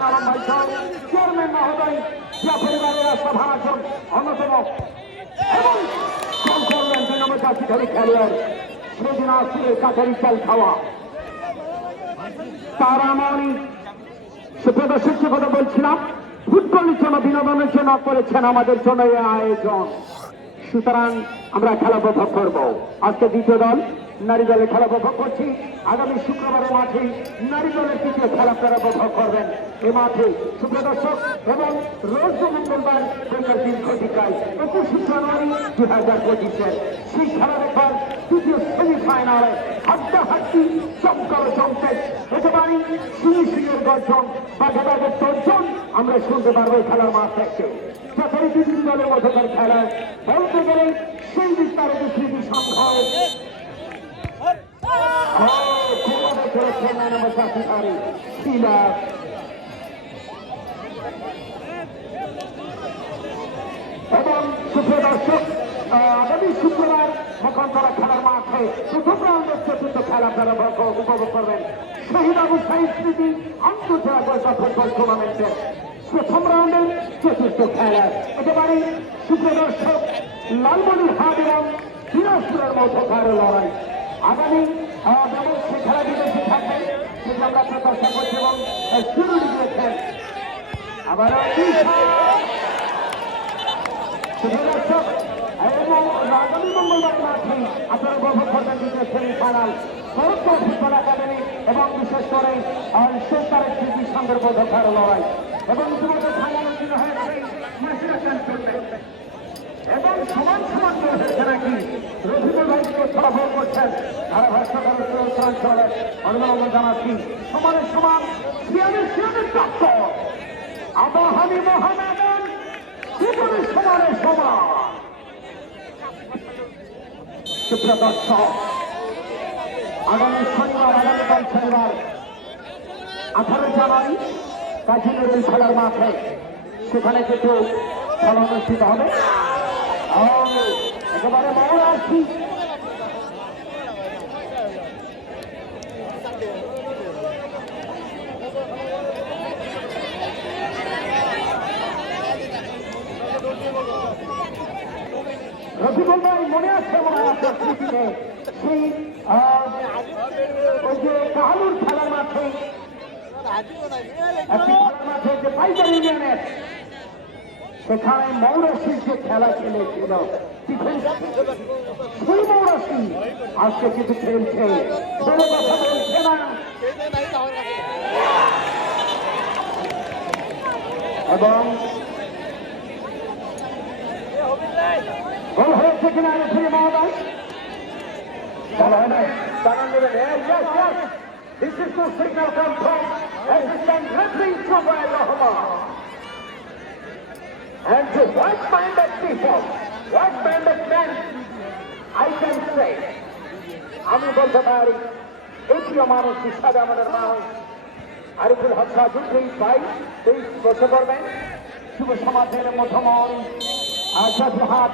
Hossain Alam chairman মহোদয় পরিবারের অন্যতম। এবং নম্বর চাষিধারী খেলোয়াড় চাল খাওয়া। তারা কথা বলছিলাম ফুটবলের জন্য বিনোদনের জন্য করেছেন আমাদের জন্য এই আয়োজন। সুতরাং আমরা খেলা উপভোগ করব। আজকে দ্বিতীয় দল নারী দলের খেলা উপভোগ করছি। আগামী শুক্রবারের মাঠে নারী দলের তৃতীয় খেলা আপনারা উপভোগ করবেন। এ মাঠে সুপ্রদর্শক এবং রোজ মঙ্গলবার বেঙ্গল দিন ঘটিকায় একুশে জানুয়ারি দু হাজার পঁচিশের সেই খেলা দেখার তৃতীয় সেমিফাইনালে হাড্ডাহাড্ডি চমকার চমকে একেবারে সিঁড়ি সিঁড়ির গর্জন বাঘে বাঘে তর্জন আমরা শুনতে পারব এই খেলার মাঠ থেকে যথারীতি তিন দলের মধ্যকার খেলায় বলতে গেলে সেই বিস্তারে স্মৃতি সংখ্যায় আমার চাষি হারে শিলা এবং সুপ্রিয় দর্শক আগামী শুক্রবার মকনতলা খেলার মাঠে প্রথম রাউন্ডের চতুর্থ খেলা আপনারা উপভোগ- করবেন শহীদ আবু সাহিদ স্মৃতি আন্তর্জাতিক ফুটবল টুর্নামেন্টের প্রথম রাউন্ডের চতুর্থ খেলা একেবারে সুপ্রিয় দর্শক লালমনির হাট এবং দিনাজপুরের মধ্যকার লড়াই আগামী যেমন সে খেলা বিদেশি থাকবে আমরা প্রত্যাশা করছি এবং শুরু দিয়েছেন আবার এবং আগামী মঙ্গলবার মাঠে আপনারা উপভোগ করবেন দ্বিতীয় সেমিফাইনাল সৌরভ ফুটবল একাডেমি সরকার বোধকার লড়াই। এবং ইতিমধ্যে ফাইনালের দিন হয়ে গেছে মাসিরাচান এবং সমান সমান চলছে নাকি রফিকুল ভাইকে ফলাফল করছেন ধারাভাষ্যকার উত্তরাঞ্চলে অনুমোদন জানাচ্ছি সমানের সমান সিয়ামের সিয়ামের টক্কর আবাহানি মহামেদান জীবনের সমানের সমান সুপ্রিয় দর্শক আগামী শনিবার আগামীকাল শনিবার আঠারো জানুয়ারি কাজী নদীর খেলার মাঠে সেখানে কিন্তু খেলা অনুষ্ঠিত হবে একেবারে আসছি রফিকুল ভাই মনে আছে সেই ওই যে কাহালুর খেলার মাঠে, একটি খেলার মাঠে যে পাইকার ইউনিয়নের, সেখানে মৌরাশির যে খেলা খেলেছিল সেই মৌরাশি আজকে কিছু খেলছে। কোনো কথা বলছে না। এবং গোল হয়েছে কিনা রেফারি মহোদয় হয়. This is the signal from assistant referee Jubair Rahman. And to right-minded people, right-minded men, I can say, আমি বলতে পারি এটিও মানুষ হিসাবে আমাদের মানুষ আরিফুল হক রাজু তেইশ ভাই তেইশ বসে পড়বেন শুভ সমাজের মধ্যমন আশাদ হাত